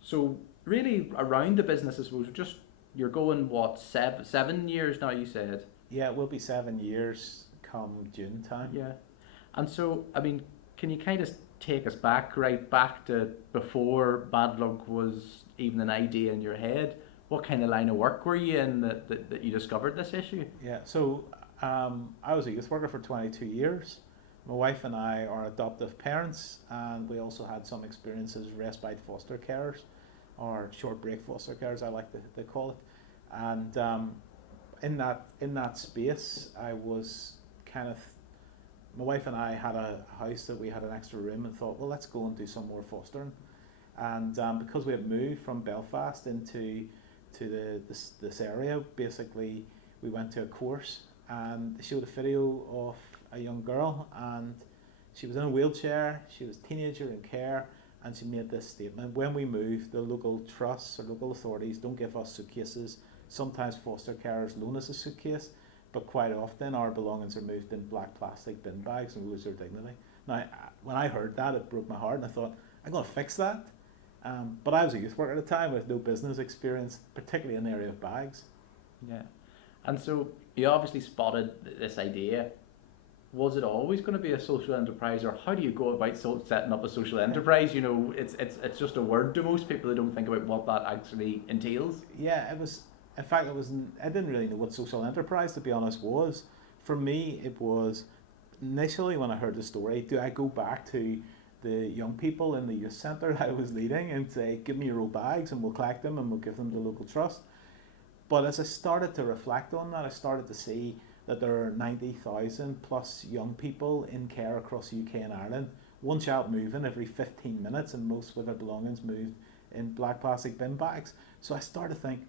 So really around the business, I suppose, just you're going what 7 years now, you said. Yeah, it will be 7 years come June time. Yeah. And so, I mean, can you kind of take us back, right back to before Madlug was even an idea in your head? What kind of line of work were you in that you discovered this issue? Yeah, so I was a youth worker for 22 years. My wife and I are adoptive parents, and we also had some experience as respite foster carers, or short break foster carers, I like to call it. And in that space, I was kind of my wife and I had a house that we had an extra room and thought, well, let's go and do some more fostering. And because we had moved from Belfast into this area, basically we went to a course and they showed a video of a young girl, and she was in a wheelchair, she was a teenager in care, and she made this statement: when we move, the local trusts or local authorities don't give us suitcases. Sometimes foster carers loan us a suitcase, but quite often our belongings are moved in black plastic bin bags and lose their dignity. Now, when I heard that, it broke my heart, and I thought, I'm going to fix that. But I was a youth worker at the time with no business experience, particularly in the area of bags. Yeah. And so you obviously spotted this idea. Was it always going to be a social enterprise, or how do you go about setting up a social enterprise? You know, it's just a word to most people. They don't think about what that actually entails. Yeah, it was. In fact, it was. I didn't really know what social enterprise, to be honest, was. For me, it was initially when I heard the story. Do I go back to the young people in the youth centre I was leading and say, "Give me your old bags, and we'll collect them, and we'll give them to the local trust"? But as I started to reflect on that, I started to see that there are 90,000 plus young people in care across the UK and Ireland. One child moving every 15 minutes, and most with their belongings moved in black plastic bin bags. So I started to think,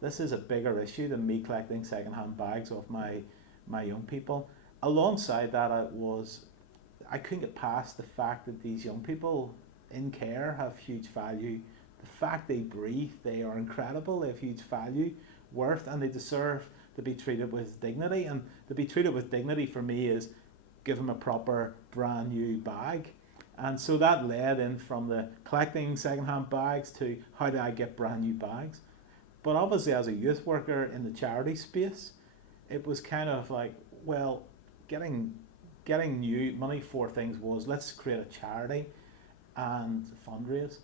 this is a bigger issue than me collecting second-hand bags off my young people. Alongside that, I couldn't get past the fact that these young people in care have huge value. The fact they breathe, they are incredible, they have huge value, worth, and they deserve to be treated with dignity. And to be treated with dignity for me is give them a proper brand new bag. And so that led in from the collecting second-hand bags to how do I get brand new bags. But obviously as a youth worker in the charity space, it was kind of like, well, getting new money for things was, let's create a charity and fundraise.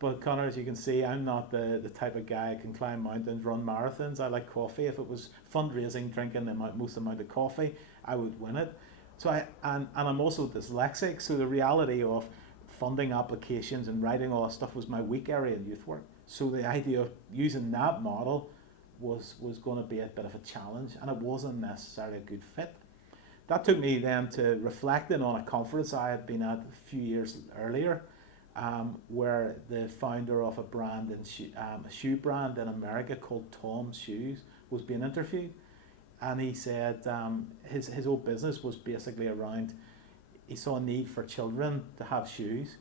But Connor, as you can see, I'm not the type of guy who can climb mountains, run marathons. I like coffee. If it was fundraising, drinking the most amount of coffee, I would win it. So and I'm also dyslexic, so the reality of funding applications and writing all that stuff was my weak area in youth work. So the idea of using that model was going to be a bit of a challenge, and it wasn't necessarily a good fit. That took me then to reflecting on a conference I had been at a few years earlier, where the founder of a brand a shoe brand in America called Tom's Shoes was being interviewed, and he said his whole business was basically around, he saw a need for children to have shoes,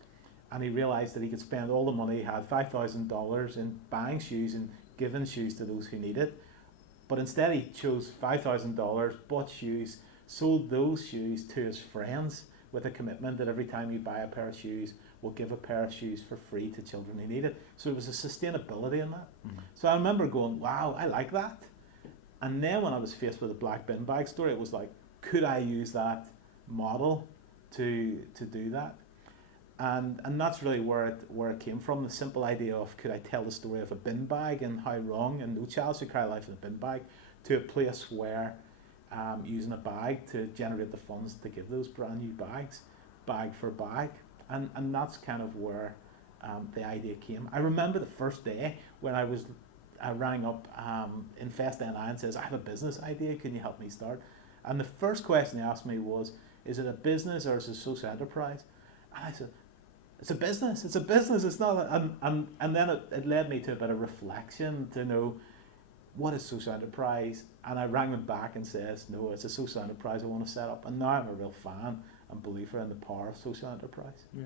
and he realized that he could spend all the money he had, $5,000, in buying shoes and giving shoes to those who need it, but instead he chose $5,000, bought shoes, sold those shoes to his friends with a commitment that every time you buy a pair of shoes, we'll give a pair of shoes for free to children who need it. So there was a sustainability in that. Mm-hmm. So I remember going, wow, I like that. And then when I was faced with a black bin bag story, it was like, could I use that model to do that? And that's really where it came from, the simple idea of, could I tell the story of a bin bag and how wrong, and no child should carry life in a bin bag, to a place where using a bag to generate the funds to give those brand new bags, bag for bag. And that's kind of where the idea came. I remember the first day when I rang up Infest NI and says, I have a business idea, can you help me start? And the first question they asked me was, is it a business or is it a social enterprise? And I said, it's a business, it's not and then it led me to a bit of reflection to know, what is social enterprise? And I rang them back and says, no, it's a social enterprise I want to set up. And now I'm a real fan and believer in the power of social enterprise. Yeah.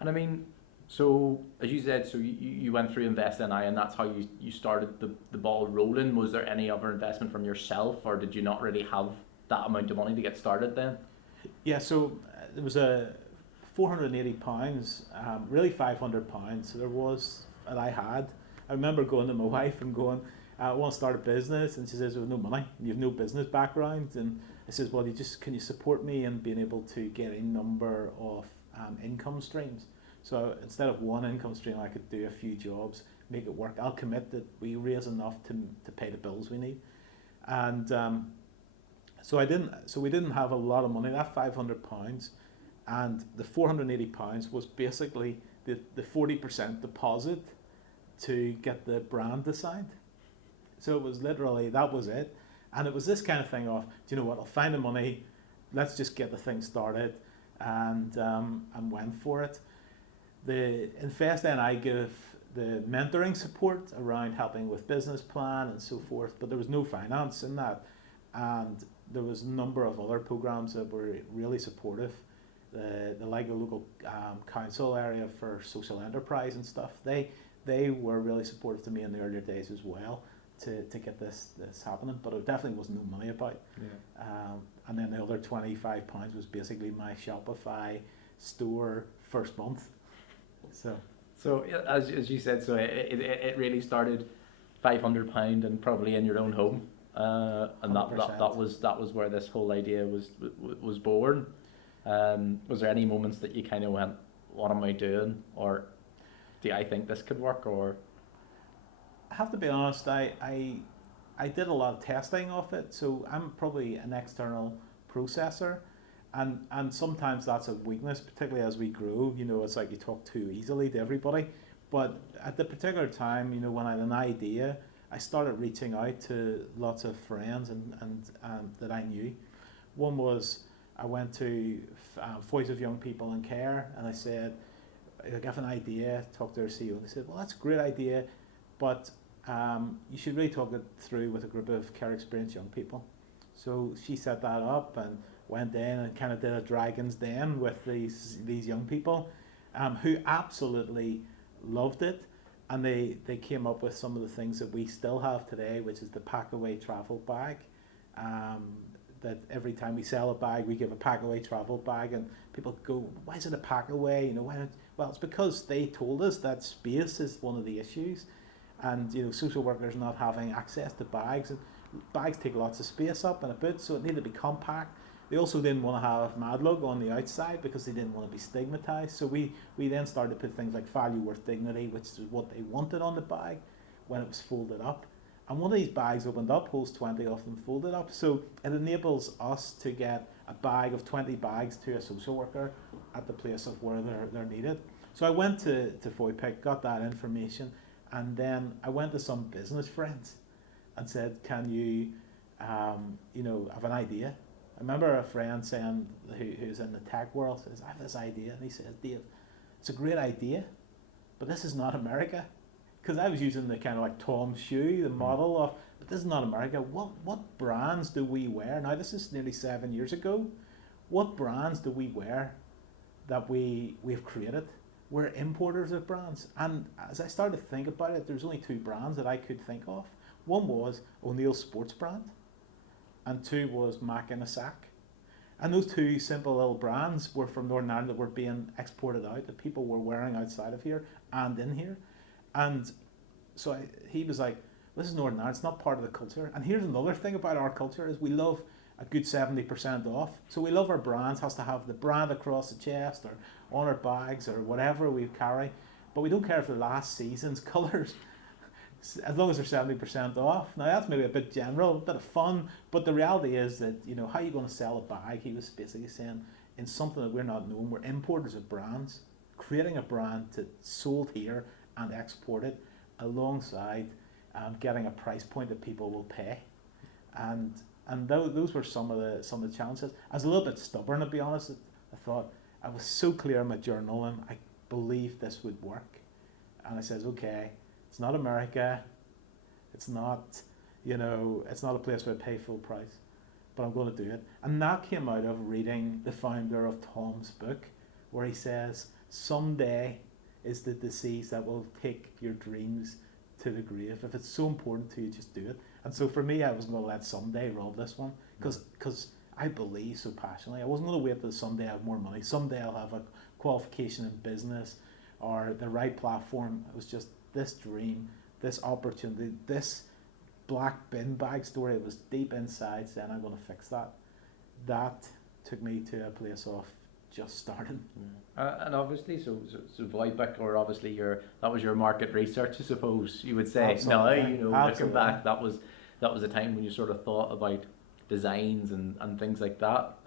And I mean, so as you said, so you went through Invest NI, and that's how you started the ball rolling. Was there any other investment from yourself, or did you not really have that amount of money to get started then? Yeah, so there was a £480, really £500 there was that I had. I remember going to my wife and going, I want to start a business, and she says, "Well, no money, you have no business background." And I says, "Well, can you support me in being able to get a number of income streams? So instead of one income stream, I could do a few jobs, make it work. I'll commit that we raise enough to pay the bills we need." And so we didn't have a lot of money. That £500 and the £480 was basically the 40% deposit to get the brand assigned. So it was literally, that was it. And it was this kind of thing of, do you know what, I'll find the money, let's just get the thing started, and went for it. In Fest then I give the mentoring support around helping with business plan and so forth, but there was no finance in that. And there was a number of other programs that were really supportive. The local council area for social enterprise and stuff, they were really supportive to me in the earlier days as well to get this happening, but it definitely was no money about. Yeah. And then the other £25 was basically my Shopify store first month. So as you said, so it really started £500 and probably in your own home, and that was where this whole idea was born. Was there any moments that you kind of went, "What am I doing?" or "Do I think this could work?" Or I have to be honest, I did a lot of testing of it, so I'm probably an external processor, and sometimes that's a weakness, particularly as we grow. It's like you talk too easily to everybody. But at the particular time, when I had an idea, I started reaching out to lots of friends and that I knew. One was I went to Voice of Young People in Care, and I said, I have an idea, talk to their CEO. And they said, "Well, that's a great idea, but you should really talk it through with a group of care experienced young people." So she set that up and went in and kind of did a dragon's den with these young people who absolutely loved it. And they came up with some of the things that we still have today, which is the pack away travel bag. That every time we sell a bag, we give a pack away travel bag, and people go, "Why is it a pack away? Well, it's because they told us that space is one of the issues, and social workers not having access to bags, and bags take lots of space up in a boot, so it needed to be compact. They also didn't want to have Madlug on the outside because they didn't want to be stigmatized. So we then started to put things like value worth dignity, which is what they wanted on the bag when it was folded up. And one of these bags opened up, holds 20 of them folded up. So it enables us to get a bag of 20 bags to a social worker at the place of where they're needed. So I went to FOIPIC, got that information, and then I went to some business friends and said, "Can you, have an idea?" I remember a friend saying, who's in the tech world, says, "I have this idea." And he says, "Dave, it's a great idea, but this is not America." Because I was using the kind of like Tom's shoe, the model of, but this is not America. What brands do we wear? Now, this is nearly 7 years ago. What brands do we wear that we've created? We're importers of brands. And as I started to think about it, there's only two brands that I could think of. One was O'Neill's sports brand, and two was Mac in a Sack. And those two simple little brands were from Northern Ireland that were being exported out, that people were wearing outside of here and in here. And so he was like, "This is Northern Ireland, it's not part of the culture." And here's another thing about our culture is we love a good 70% off. So we love our brands, has to have the brand across the chest or on our bags or whatever we carry. But we don't care if the last season's colours, as long as they're 70% off. Now that's maybe a bit general, a bit of fun, but the reality is that, how are you going to sell a bag? He was basically saying, in something that we're not known, we're importers of brands, creating a brand that's sold here and exported alongside getting a price point that people will pay. And those were some of the challenges. I was a little bit stubborn, to be honest. I thought, I was so clear in my journaling, I believed this would work. And I says, okay, it's not America, it's not, it's not a place where I pay full price, but I'm going to do it. And that came out of reading the founder of Tom's book, where he says, "Someday is the disease that will take your dreams to the grave. If it's so important to you, just do it." And so for me, I wasn't going to let someday rob this one, because I believe so passionately. I wasn't going to wait till someday I have more money. Someday I'll have a qualification in business or the right platform. It was just this dream, this opportunity, this black bin bag story. It was deep inside saying, I'm going to fix that. That took me to a place of just starting. And obviously, so Voipik, or obviously that was your market research, I suppose you would say. Absolutely. Now, looking Absolutely. back, that was a time when you sort of thought about designs and things like that.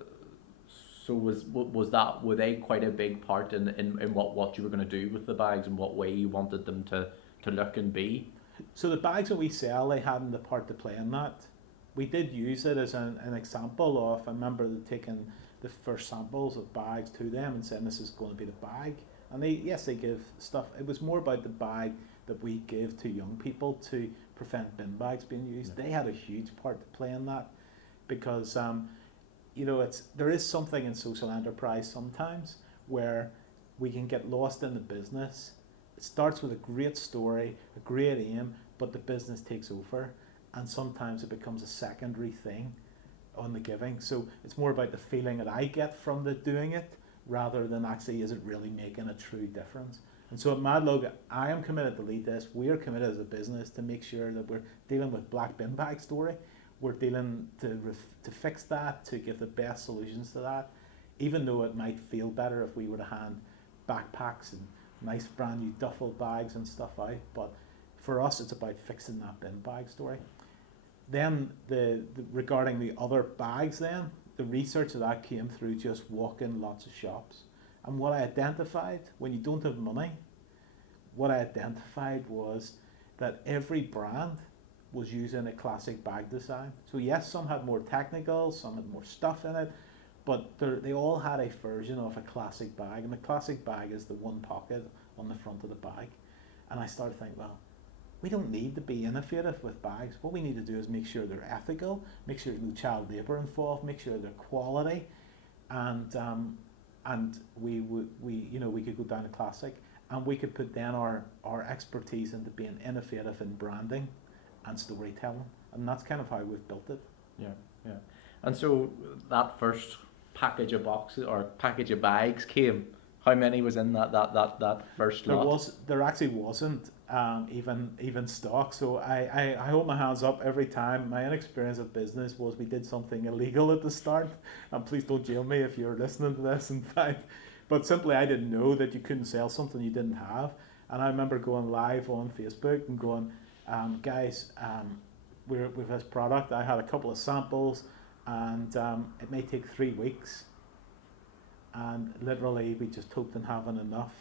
So were they quite a big part in what you were going to do with the bags and what way you wanted them to look and be? So the bags that we sell, they hadn't the part to play in that. We did use it as an example of, I remember taking the first samples of bags to them and saying this is going to be the bag. And they give stuff. It was more about the bag that we give to young people to prevent bin bags being used. Yeah. They had a huge part to play in that because there is something in social enterprise sometimes where we can get lost in the business. It starts with a great story, a great aim, but the business takes over, and sometimes it becomes a secondary thing on the giving. So it's more about the feeling that I get from the doing it rather than actually is it really making a true difference. And so at Madlug, I am committed to lead this. We are committed as a business to make sure that we're dealing with black bin bag story. We're dealing to fix that, to give the best solutions to that, even though it might feel better if we were to hand backpacks and nice brand new duffel bags and stuff out. But for us, it's about fixing that bin bag story. Then regarding the other bags, then the research that came through just walking lots of shops. And what I identified, when you don't have money, what I identified was that every brand was using a classic bag design. So yes, some had more technical, some had more stuff in it, but they all had a version of a classic bag. And the classic bag is the one pocket on the front of the bag. And I started thinking, well, we don't need to be innovative with bags. What we need to do is make sure they're ethical, make sure there's no child labour involved, make sure they're quality, and we could go down to classic, and we could put then our expertise into being innovative in branding and storytelling, and that's kind of how we've built it. Yeah. And so that first package of boxes or package of bags came. How many was in that first lot? There actually wasn't even stock. So I hold my hands up every time. My inexperience of business was we did something illegal at the start. And please don't jail me if you're listening to this, in fact. But simply I didn't know that you couldn't sell something you didn't have. And I remember going live on Facebook and going, guys, we've this product. I had a couple of samples and it may take 3 weeks. And literally we just hoped in having enough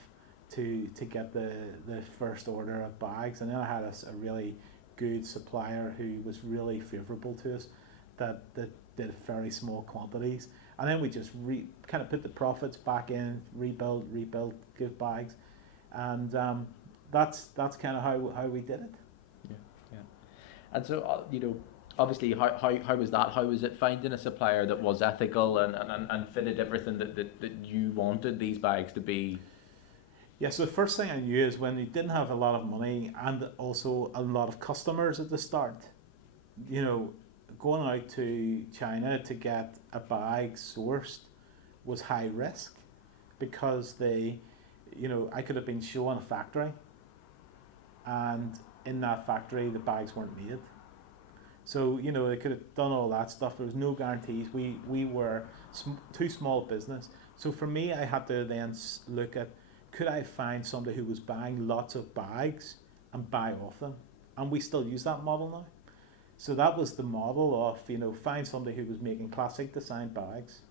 to get the first order of bags. And then I had a really good supplier who was really favourable to us that did very small quantities. And then we just kind of put the profits back in, rebuild, give bags. And that's kind of how we did it. Yeah. And so, obviously, how was that? How was it finding a supplier that was ethical and fitted everything that you wanted these bags to be? Yeah, so the first thing I knew is when you didn't have a lot of money and also a lot of customers at the start, going out to China to get a bag sourced was high risk because I could have been showing a factory and in that factory the bags weren't made. So, they could have done all that stuff. There was no guarantees. We were too small business. So for me, I had to then look at, could I find somebody who was buying lots of bags and buy off them? And we still use that model now. So that was the model of, find somebody who was making classic design bags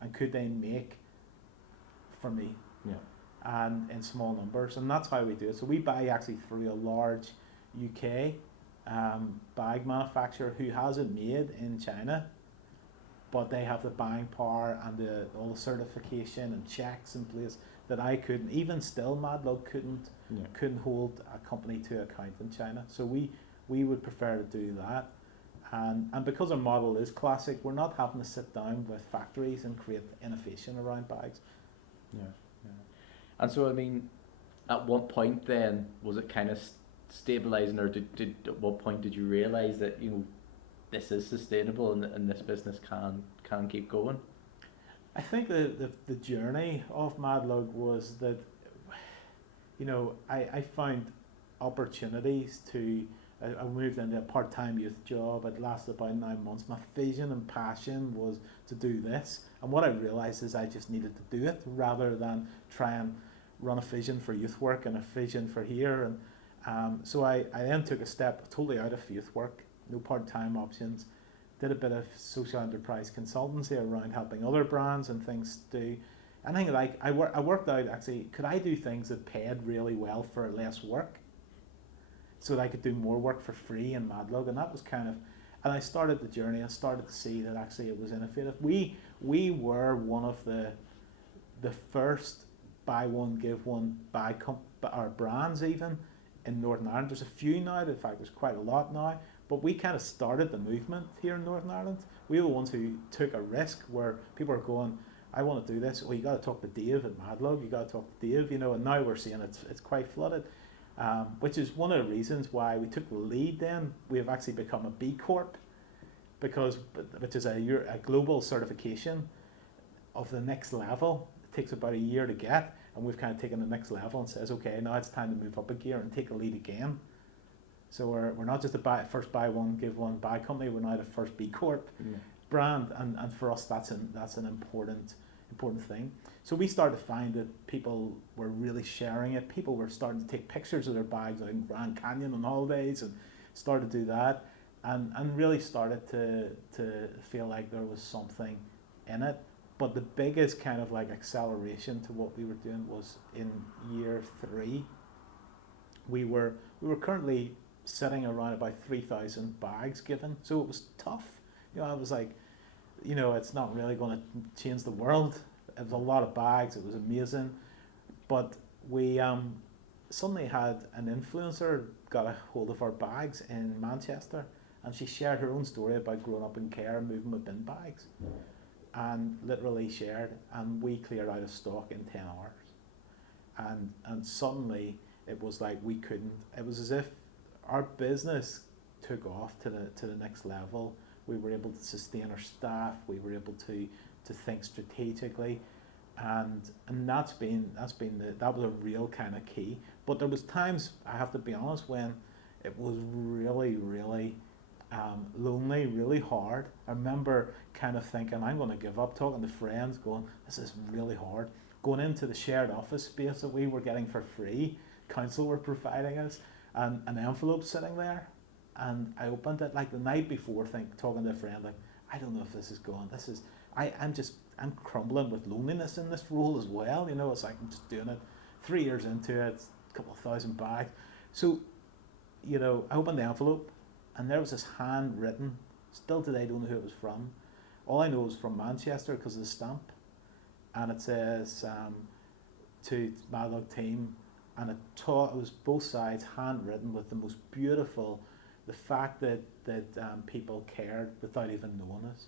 and could they make for me? Yeah. And in small numbers. And that's how we do it. So we buy actually through a large UK bag manufacturer who has it made in China, but they have the buying power and all the certification and checks in place that I couldn't. Even still, Madlug couldn't hold a company to account in China. So we would prefer to do that, and because our model is classic, we're not having to sit down with factories and create innovation around bags. Yeah. And so, I mean, at what point then was it kind of stabilizing, or at what point did you realize that this is sustainable and this business can keep going? I think the journey of Madlug was that, I found opportunities to, I moved into a part-time youth job. It lasted about 9 months. My vision and passion was to do this. And what I realised is I just needed to do it rather than try and run a vision for youth work and a vision for here. And so I then took a step totally out of youth work, no part-time options, did a bit of social enterprise consultancy around helping other brands and things do. And I think like I worked out actually, could I do things that paid really well for less work? So that I could do more work for free in Madlug, and that was kind of, and I started the journey. I started to see that actually it was innovative. We were one of the first buy one give one our brands even in Northern Ireland. There's a few now. In fact, there's quite a lot now. But we kind of started the movement here in Northern Ireland. We were the ones who took a risk where people are going, I want to do this. Well, you got to talk to Dave at Madlug. You got to talk to Dave, and now we're seeing it's quite flooded. Which is one of the reasons why we took the lead then. We have actually become a B Corp, which is a global certification of the next level. It takes about a year to get, and we've kind of taken the next level and says, okay, now it's time to move up a gear and take a lead again. So we're not just a first buy one, give one, buy company, we're now the first B Corp brand, and for us that's an important thing. So we started to find that people were really sharing it. People were starting to take pictures of their bags out in Grand Canyon on holidays and started to do that, and really started to feel like there was something in it. But the biggest kind of like acceleration to what we were doing was in year 3. We were currently sitting around about 3,000 bags given, so it was tough. I was like, it's not really going to change the world. It was a lot of bags. It was amazing, but we suddenly had an influencer got a hold of our bags in Manchester, and she shared her own story about growing up in care and moving with bin bags, and literally shared, and we cleared out of stock in 10 hours, and suddenly it was like we couldn't. It was as if our business took off to the next level. We were able to sustain our staff. We were able to think strategically, and that was a real kind of key. But there was times, I have to be honest, when it was really lonely, really hard. I remember kind of thinking, I'm going to give up, talking to friends, going, this is really hard. Going into the shared office space that we were getting for free, council were providing us, and an envelope sitting there, and I opened it like the night before, talking to a friend, like, I don't know if this is going. I'm crumbling with loneliness in this role as well. It's like I'm just doing it. 3 years into it, a couple of thousand bags. So, I opened the envelope, and there was this handwritten. Still today, I don't know who it was from. All I know it was from Manchester because of the stamp, and it says to Madlug team, and it was both sides handwritten with the most beautiful. The fact that people cared without even knowing us,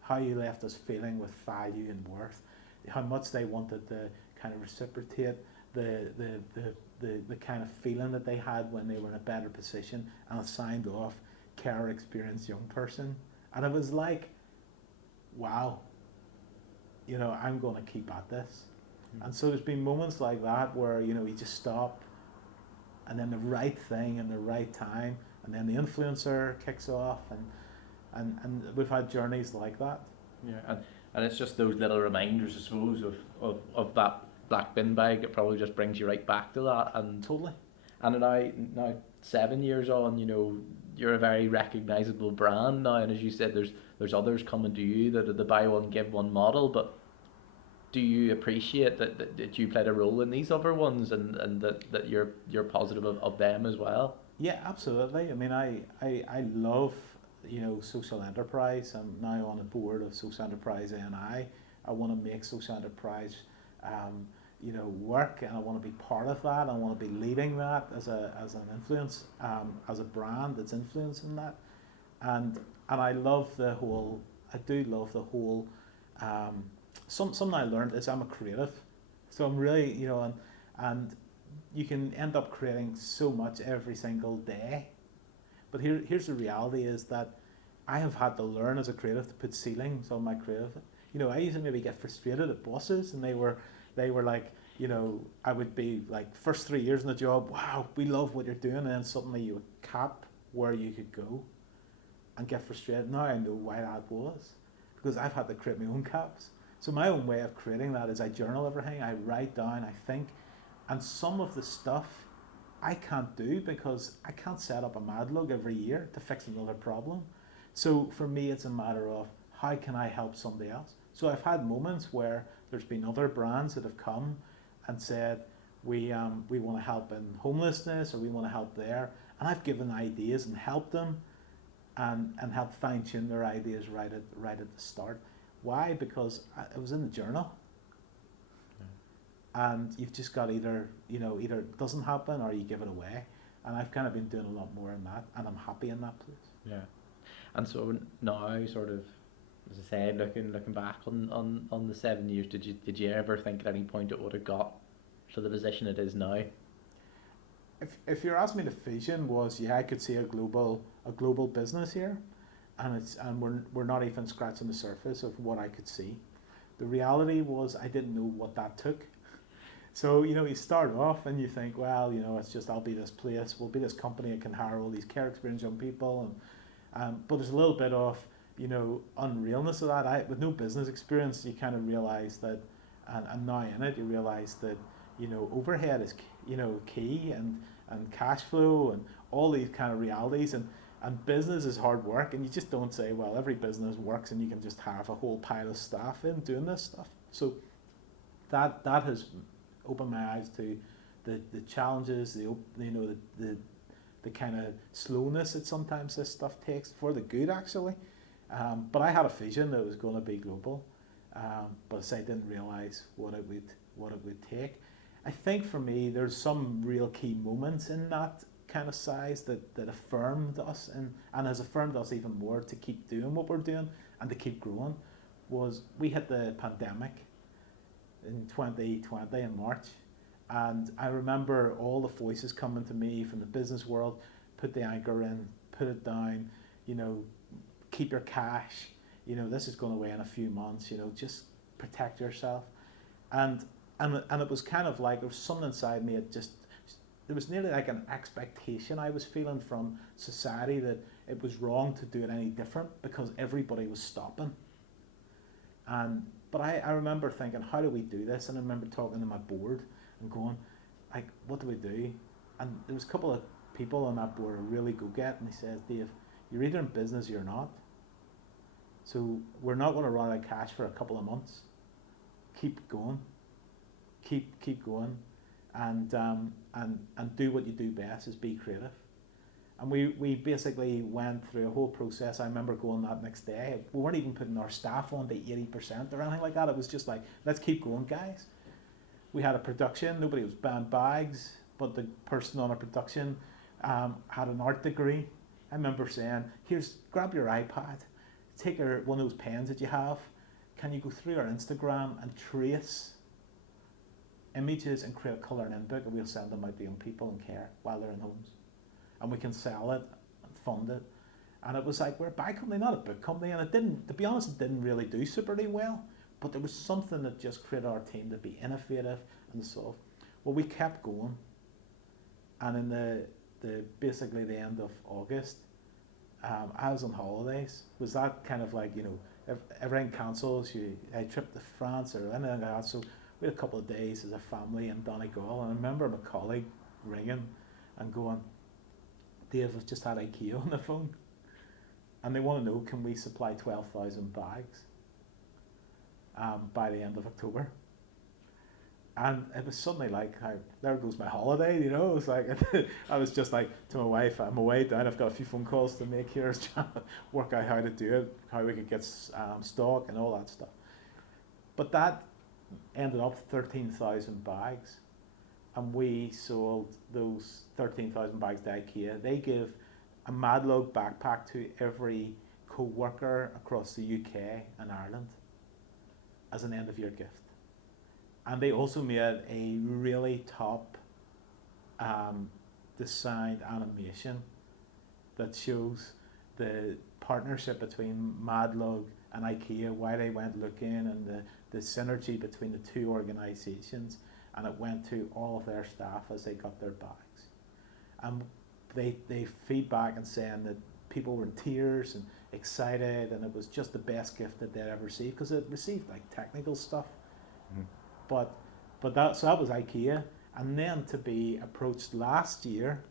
how you left us feeling with value and worth, how much they wanted to kind of reciprocate the kind of feeling that they had when they were in a better position, and it signed off care experienced young person, and it was like, wow, I'm going to keep at this. And so there's been moments like that where you just stop, and then the right thing and the right time. And then the influencer kicks off, and we've had journeys like that. Yeah, and it's just those little reminders, I suppose, of that black bin bag. It probably just brings you right back to that. And totally. And now 7 years on, you're a very recognisable brand now. And as you said, there's others coming to you that are the buy one give one model. But do you appreciate that you played a role in these other ones, and that you're positive of them as well? Yeah, absolutely. I mean, I love, social enterprise. I'm now on the board of Social Enterprise ANI. I want to make social enterprise, work, and I want to be part of that. I want to be leading that as an influence, as a brand that's influencing that, and I love the whole. I do love the whole. Something I learned is I'm a creative, so I'm really, and you can end up creating so much every single day. But here's the reality is that I have had to learn as a creative to put ceilings on my creative. I used to maybe get frustrated at bosses, and they were like, I would be like, first 3 years in the job, wow, we love what you're doing, and then suddenly you would cap where you could go and get frustrated. Now I know why that was, because I've had to create my own caps. So my own way of creating that is I journal everything, I write down, I think, and some of the stuff I can't do because I can't set up a Madlug every year to fix another problem. So for me, it's a matter of how can I help somebody else? So I've had moments where there's been other brands that have come and said, we want to help in homelessness, or we want to help there. And I've given ideas and helped them and helped fine tune their ideas right at the start. Why? Because it was in the journal. And you've just got either it doesn't happen or you give it away. And I've kind of been doing a lot more in that, and I'm happy in that place. Yeah. And so now, sort of, as I say, looking back on the 7 years, did you ever think at any point it would have got to the position it is now? If you're asking me, the vision was, I could see a global business here, and we're not even scratching the surface of what I could see. The reality was I didn't know what that took. So you start off and you think, well, it's just, I'll be this place, we'll be this company that can hire all these care experienced young people, and but there's a little bit of unrealness of that. With no business experience, you kind of realize that, and now in it, you realize that overhead is key, and cash flow, and all these kind of realities, and business is hard work, and you just don't say, well, every business works and you can just have a whole pile of staff in doing this stuff. So that has opened my eyes to the challenges, the kind of slowness that sometimes this stuff takes, for the good actually. But I had a vision that it was going to be global, but I didn't realize what it would take. I think for me, there's some real key moments in that kind of size that affirmed us, and has affirmed us even more to keep doing what we're doing and to keep growing. Was we hit the pandemic in 2020 in March, and I remember all the voices coming to me from the business world: put the anchor in, put it down, keep your cash, this is going away in a few months, just protect yourself. And it was kind of like, there was something inside me, there was nearly like an expectation I was feeling from society that it was wrong to do it any different because everybody was stopping. But I remember thinking, how do we do this? And I remember talking to my board and going, like, what do we do? And there was a couple of people on that board who really go-get, and they said, Dave, you're either in business or you're not. So we're not going to run out of cash for a couple of months. Keep going. Keep going. And do what you do best, is be creative. And we basically went through a whole process. I remember going that next day. We weren't even putting our staff on to 80% or anything like that. It was just like, let's keep going, guys. We had a production. Nobody was buying bags, but the person on our production had an art degree. I remember saying, grab your iPad, take one of those pens that you have. Can you go through our Instagram and trace images and create a colouring in book, and we'll send them out to young people in care while they're in homes, and we can sell it and fund it. And it was like, we're a bag company, not a book company, and it didn't, to be honest, it didn't really do superly well, but there was something that just created our team to be innovative and solve. Well, we kept going, and in the basically the end of August, I was on holidays. Was that kind of like, if everything cancels, a trip to France or anything like that, so we had a couple of days as a family in Donegal, and I remember my colleague ringing and going, Dave, I've just had IKEA on the phone, and they want to know, can we supply 12,000 bags by the end of October? And it was suddenly like, there goes my holiday, It was like, I was just like to my wife, I'm away down, I've got a few phone calls to make here, trying to work out how to do it, how we could get stock and all that stuff. But that ended up 13,000 bags, and we sold those 13,000 bags to IKEA. They give a Madlug backpack to every co-worker across the UK and Ireland as an end of year gift. And they also made a really top designed animation that shows the partnership between Madlug and IKEA, why they went looking, and the synergy between the two organisations, and it went to all of their staff as they got their bags. And they feedback and saying that people were in tears and excited, and it was just the best gift that they'd ever received, because it received like technical stuff. Mm. But that was IKEA. And then to be approached last year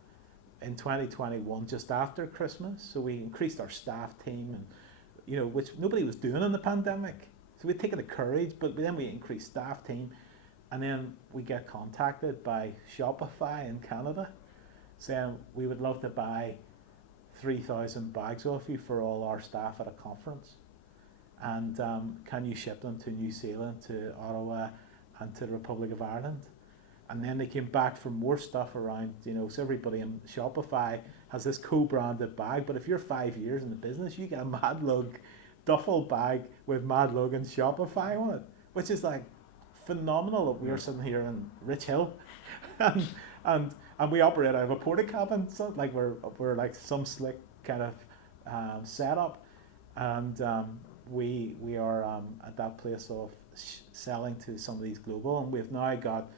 in 2021, just after Christmas, so we increased our staff team, and which nobody was doing in the pandemic. So we'd taken the courage, but then we increased staff team, and then we get contacted by Shopify in Canada saying we would love to buy 3,000 bags off you for all our staff at a conference, and can you ship them to New Zealand, to Ottawa, and to the Republic of Ireland? And then they came back for more stuff around, so everybody in Shopify has this co-branded bag, but if you're 5 years in the business, you get a Madlug duffel bag with Madlug and Shopify on it, which is like phenomenal. We're sitting here in Rich Hill and we operate out of a porta cabin, so like we're like some slick kind of setup, and we are at that place of selling to some of these global, and we've now got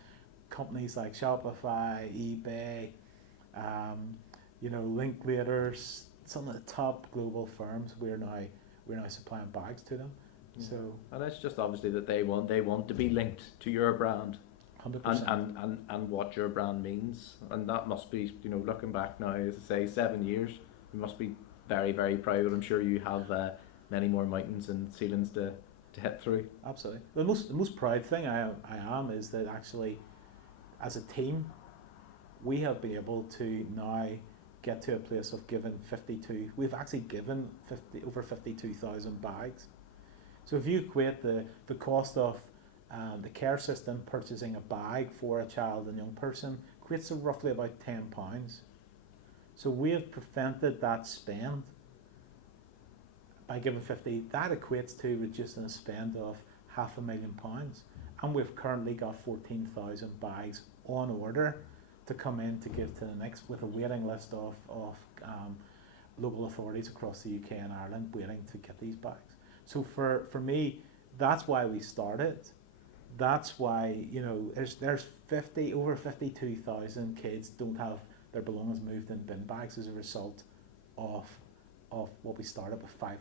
companies like Shopify, eBay, Linklaters, some of the top global firms. We're now supplying bags to them. Yeah. So, and it's just obviously that they want to be linked to your brand, 100%. and what your brand means, and that must be, looking back now, as I say, 7 years, you must be very, very proud. I'm sure you have many more mountains and ceilings to hit through. Absolutely. The most proud thing I am is that actually, as a team, we have been able to now get to a place of giving 52. We've actually given over 52,000 bags. So if you equate the cost of the care system purchasing a bag for a child and young person, equates to roughly about £10. So we have prevented that spend by giving 50. That equates to reducing a spend of £500,000. And we've currently got 14,000 bags on order to come in to give to the next, with a waiting list of local authorities across the UK and Ireland waiting to get these bags. So for me, that's why we started. That's why, there's over 52,000 kids don't have their belongings moved in bin bags as a result of what we started with £500.